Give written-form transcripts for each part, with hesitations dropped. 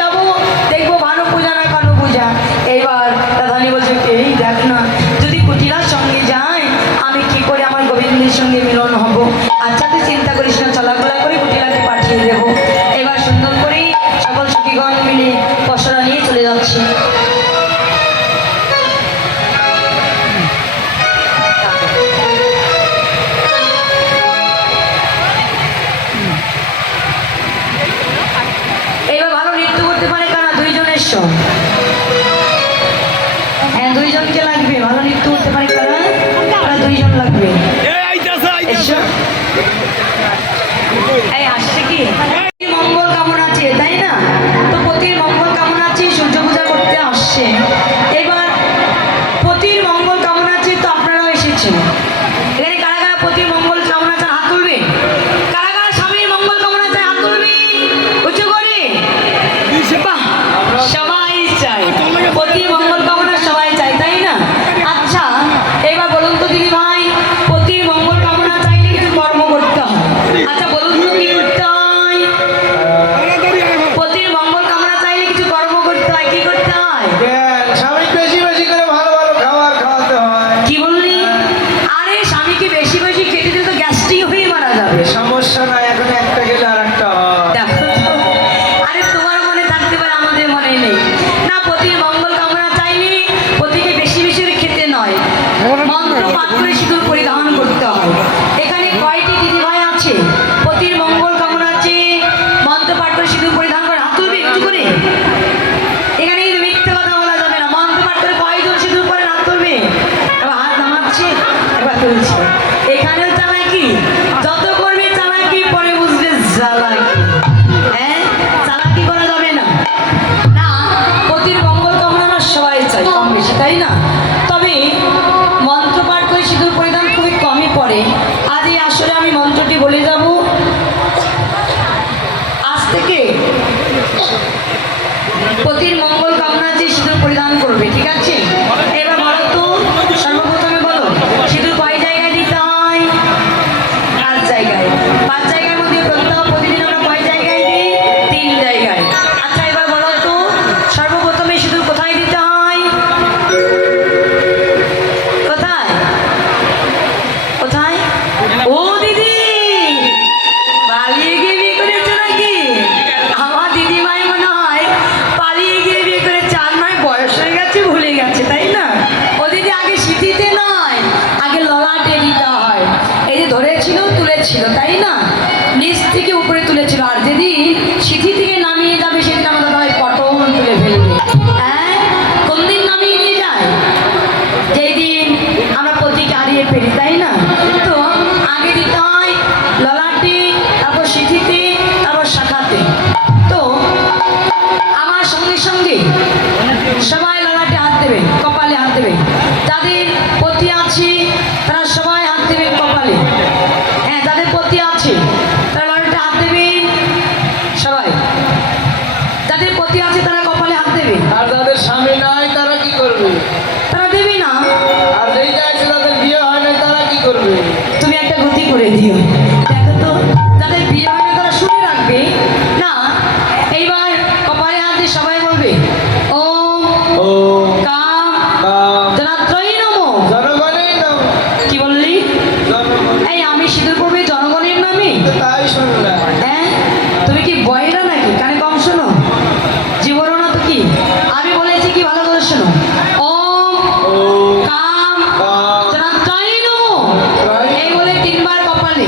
যাবো, দেখবো ভানু পূজা না কানু পূজা। এইবার রাধারানী বলছে এই দেখ না, যদি কুটিলার সঙ্গে যাই আমি কি করে আমার গোবিন্দের সঙ্গে মিলন হব। আচ্ছা তুই চিন্তা করিস না, চলাফেরা করে কুটিলাকে পাঠিয়ে দেবো। এবার সুন্দর করে সকল সখীগণ মিলে পসরা নিয়ে চলে যাচ্ছে। এইবার ভালো নৃত্য করতে পারে কারা? দুইজনের সব, হ্যাঁ দুইজনকে লাগবে। ভালো নৃত্য করতে পারে কারা? তারা দুইজন লাগবে। এই আসছে কি মঙ্গল কামনা আছে তাই না? তো পতির মঙ্গল কামনা আছে, সূর্য পূজা করতে আসছে। এবার পতির মঙ্গল কামনা আছে, তো আপনারাও এসেছেন। এখানে কারা কারা পতির মঙ্গল কামনা চান হাত তুলবে? কারা কারা স্বামীর মঙ্গল কামনা চায় হাত তুলবে উঁচু করে। বাহ, সবাই চাই পতির মঙ্গল কামনা, সবাই চাই তাই না? আচ্ছা এবার বলুন তো দিদি ভাই, পতির মঙ্গল কামনা চাইলে কিছু কর্ম করতে হয়। আচ্ছা বলুন তো কি করতে হয়? পতির মঙ্গল কামনা চাইলে কিছু কর্ম করতে হয়। কি করতে হয়? স্বামীকে বেশি বেশি করে ভালো ভালো খাবার খাওয়াতে হয়। কি বললি? আরে স্বামীকে বেশি বেশি খেতে দিলে তো গ্যাস্ট্রিক হয়ে মারা যাবে। সমস্যা নাই, এখন একটা খেলে আর একটা হয়। দেখো তো, আরে তোমার মনে থাকতে পারে আমাদের মনে নেই না। পতির মঙ্গল কামনা চাইলে পতিকে বেশি বেশি করে খেতে নয়, মন্ত্র পাঠ করে সিঁদুর পরিধান করতে হয়। এখানে কয়টি দিদি ভাই আছে পতির মঙ্গল কামনা আছে, মন্ত্র পাঠ করে সিঁদুর পরিধান করে? হাত তুলবে একটু করে। এখানে কিন্তু মিথ্যে কথা বলা যাবে না। মন্ত্র পাঠ করে কয়জন সিঁদুর পরে হাত তুলবে? এবার হাত নামাচ্ছে, এবার তুলছে। এখানেও চালাকি, যত করবে চালাকি পরে বুঝবে জ্বালাকি। হ্যাঁ চালাকি করা যাবে না। না, পতির মঙ্গল কামনা না সবাই চাই কম বেশি তাই না? তবে মন্ত্র পাঠ করে সিঁদুর পরিধান খুবই কমই পড়ে। আজ এই আসলে আমি মন্ত্রটি বলে যাব। আজ থেকে পতির মঙ্গল কামনা যে সিঁদুর পরিধান করবে, ঠিক আছে? এবার বলো তো, সর্বপ্রথমে বলো সিঁদুর কয় জায়গায় দিতে হয়? 5 জায়গায়। 5 জায়গার মধ্যে প্রত্যহ প্রতিদিন আমরা কয় জায়গায় দিই? 3 জায়গায়। আচ্ছা এবার বলো তো, সর্বপ্রথমে সিঁদুর কোথায় দিতে হয়? কোথায় কোথায়? ও দিদি পালিয়ে গিয়ে বিয়ে করেছো নাকি? আমার দিদিমাই মনে হয় পালিয়ে গিয়ে বিয়ে করেছে, আর নয় বয়স হয়ে গেছে ভুলে গেছে তাই না? ও দিদি আগে সিঁথিতে নয়, আগে ললাটে দিতে হয়। এই যে ধরেছিল তুলেছিল তাই না, নিচ থেকে উপরে তুলেছিল। আর যেদিন সিঁথি থেকে নামিয়ে যাবে সেদিন আমাদের হয় পটল তুলে ফেলবে। হ্যাঁ কোন দিন নামিয়ে নিয়ে যায়? যেই দিন আমরা পতিকে হারিয়ে ফেলি তাই না? তো আগে দিতে হয় ললাটে, তারপর সিঁথিতে, তারপর শাখাতে। তো আমার সঙ্গে সঙ্গে সবাই ললাটে হাত দেবে, কপালে হাত দেবে। যাদের পতি আছে তারা সবাই হাত দেবেন কপালে। হ্যাঁ যাদের পতি আছে তারা ললাটে হাত দেবেন সবাই। যাদের পতি আছে তারা কপালে হাত দেবে। আর যাদের স্বামী নাই তারা কি করবে? তারা দেবে না। আর যেই যাচ্ছে তাদের বিয়ে হয় না তারা কি করবে? তুমি একটা গতি করে দিও। দেখো তো, যাদের বিয়ে হয় না তারা শুনে রাখবে না। এইবার কপালে হাত দিয়ে সবাই বলবে ওম ও কাম কাম জনাত্রয়ী নমঃ। জনগণের নাম। কি বললি? জনগণ। এই আমি সিঁদুর পড়বে জনগণের নামে? তাই শুনলাম। হ্যাঁ তুমি কি বয়রা নাকি? কানে কম শোনো? জীবনও না তো কি? আমি বলেছি কি ভালো করে শোনো। ওম ও কাম কাম জনাত্রয়ী নমঃ। এই বলে 3 বার কপালে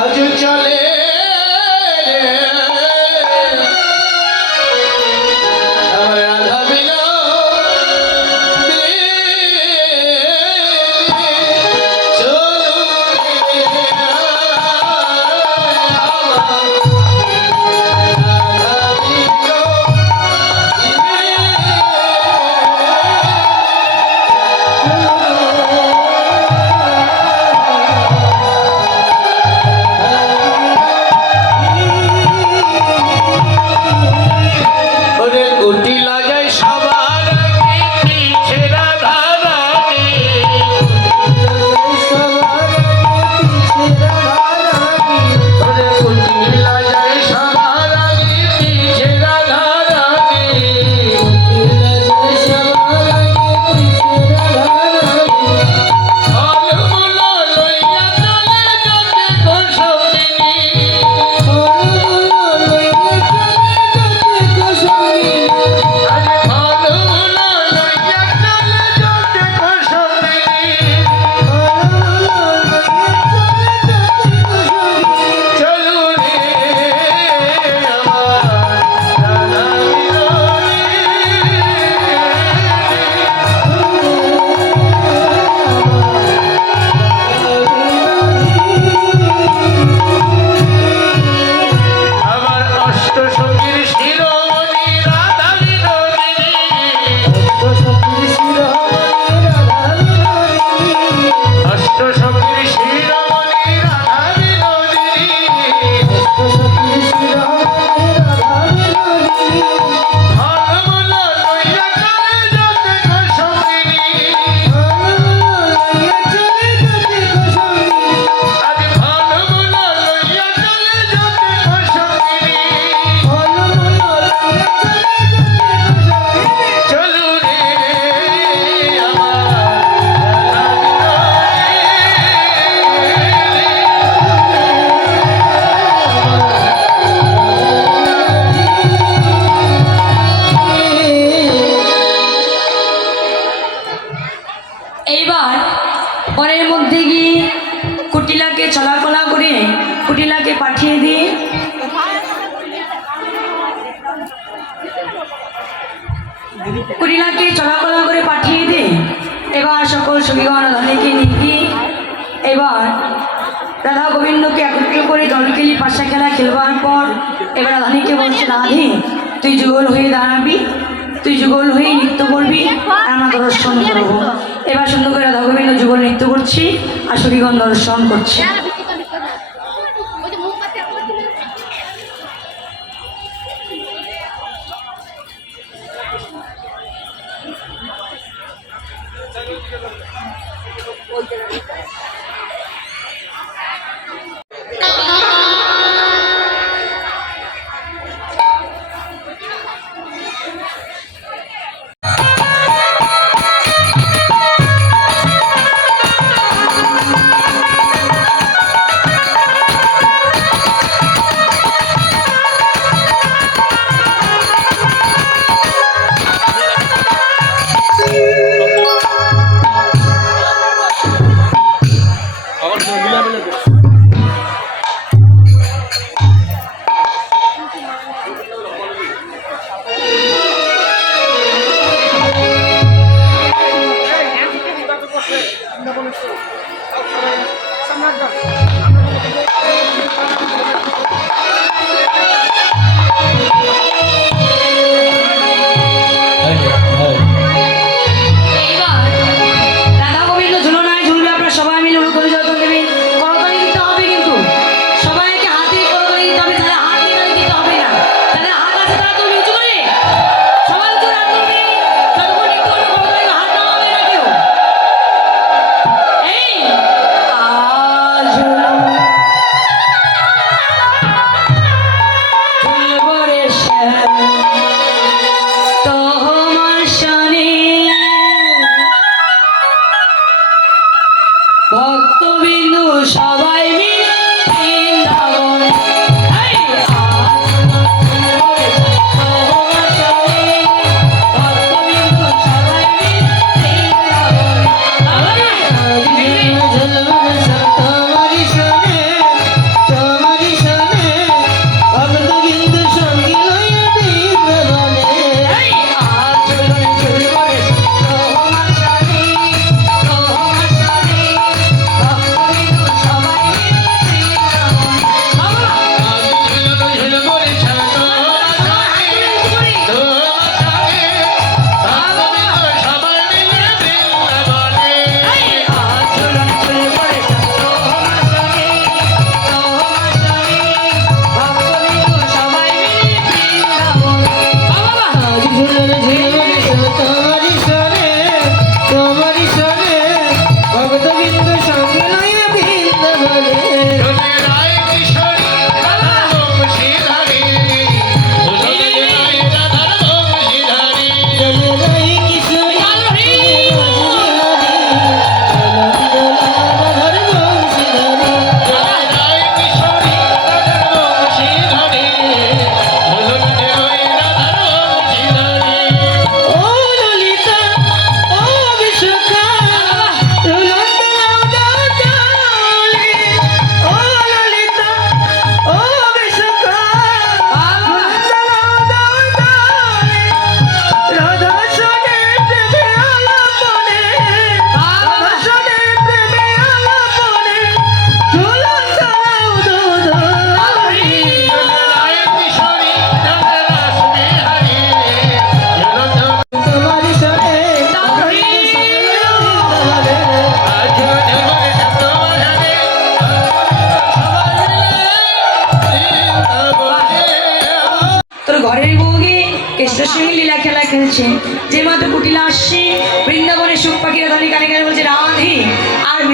আজ চলে আমার রাধা বিনা ওরে গুটি লাগাই সবার আগে পিছে রাধা রানী ওরে গুটি লাগাই সবার আগে পিছে রাধা রানী ফলমূল লইয়া চলে যাতে গোসবিনী আরে ফলমূল লইয়া চলে যাতে গোসবিনী চলু রে আমার রাধা আমার অষ্ট সখীর শিরোমণি রাধা বিনোদিনী অষ্ট সখীর শিরোমণি রাধা বিনোদিনী ফলমূল লইয়া চলে যাতে গোসবিনী আরে ফলমূল লইয়া চলে যাতে গোসবিনী চলু রে আমার এইবার পরের মধ্যে গিয়ে কুটিলাকে চলাকলা করে কুটিলাকে পাঠিয়ে দিয়ে কুটিলাকে চলাকলা করে পাঠিয়ে দিয়ে এবার সকল সখীগণ রাধাকে নিয়ে গিয়ে এবার রাধা গোবিন্দকে একত্র করে দলকেলি পাশা খেলা খেলবার পর এবার রাধানীকে বলছে, রাধে তুই যুগল হয়ে দাঁড়াবি, তুই যুগল হয়ে নৃত্য করবি আর আমরা দর্শন করবো। এবার সুন্দর করে রাধা গোবিন্দ যুগল নৃত্য করছি আর সখীগণ দর্শন করছে।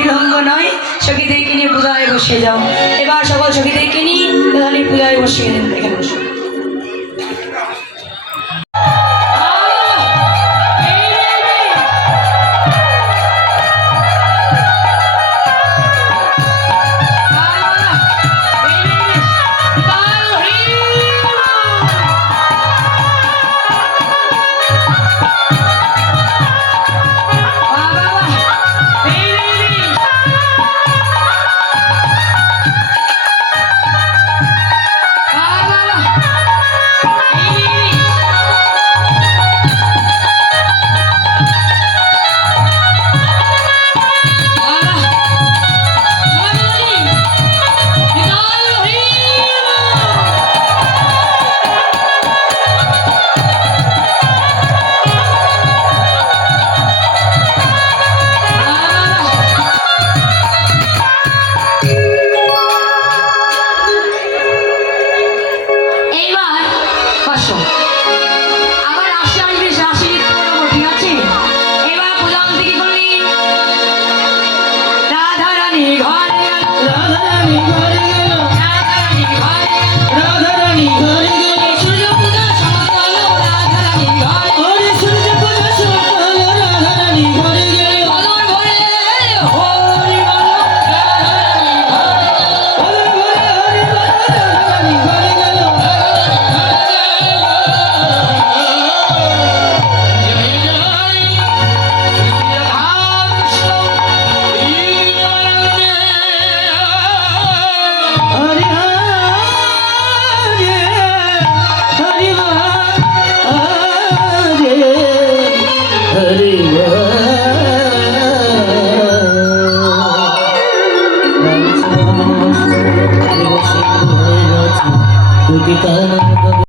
বিলম্ব নয়, সখীদেরকে নিয়ে পূজায় বসে যাও। এবার সকল সখীদেরকে নিয়ে প্রধানী পূজায় বসে গেলেন। এখানে বসো। এইবার বসো। আবার রাশি আসবে, রাশি লিখতে পারবো, ঠিক আছে? এবার প্রধান থেকে বলি রাধারানী ঘরে গেল, রাধারানী ঘরে গেল, রাধারানী ঘরে গেল, রাধারানী ঘরে গেল, সূর্য পূজা সমাপ্ত হলো, রাধারানী ঘরে ওরে সূর্য পূজা সকাল, রাধারানী ঘরে গেল, বদন ভরে হরি বল, রাধারানী ঘরে গেল, ওরে ঘরে হরি বল, রাধারানী ঘরে গেল, হরি হরে, হরি হরে, হরি হরে।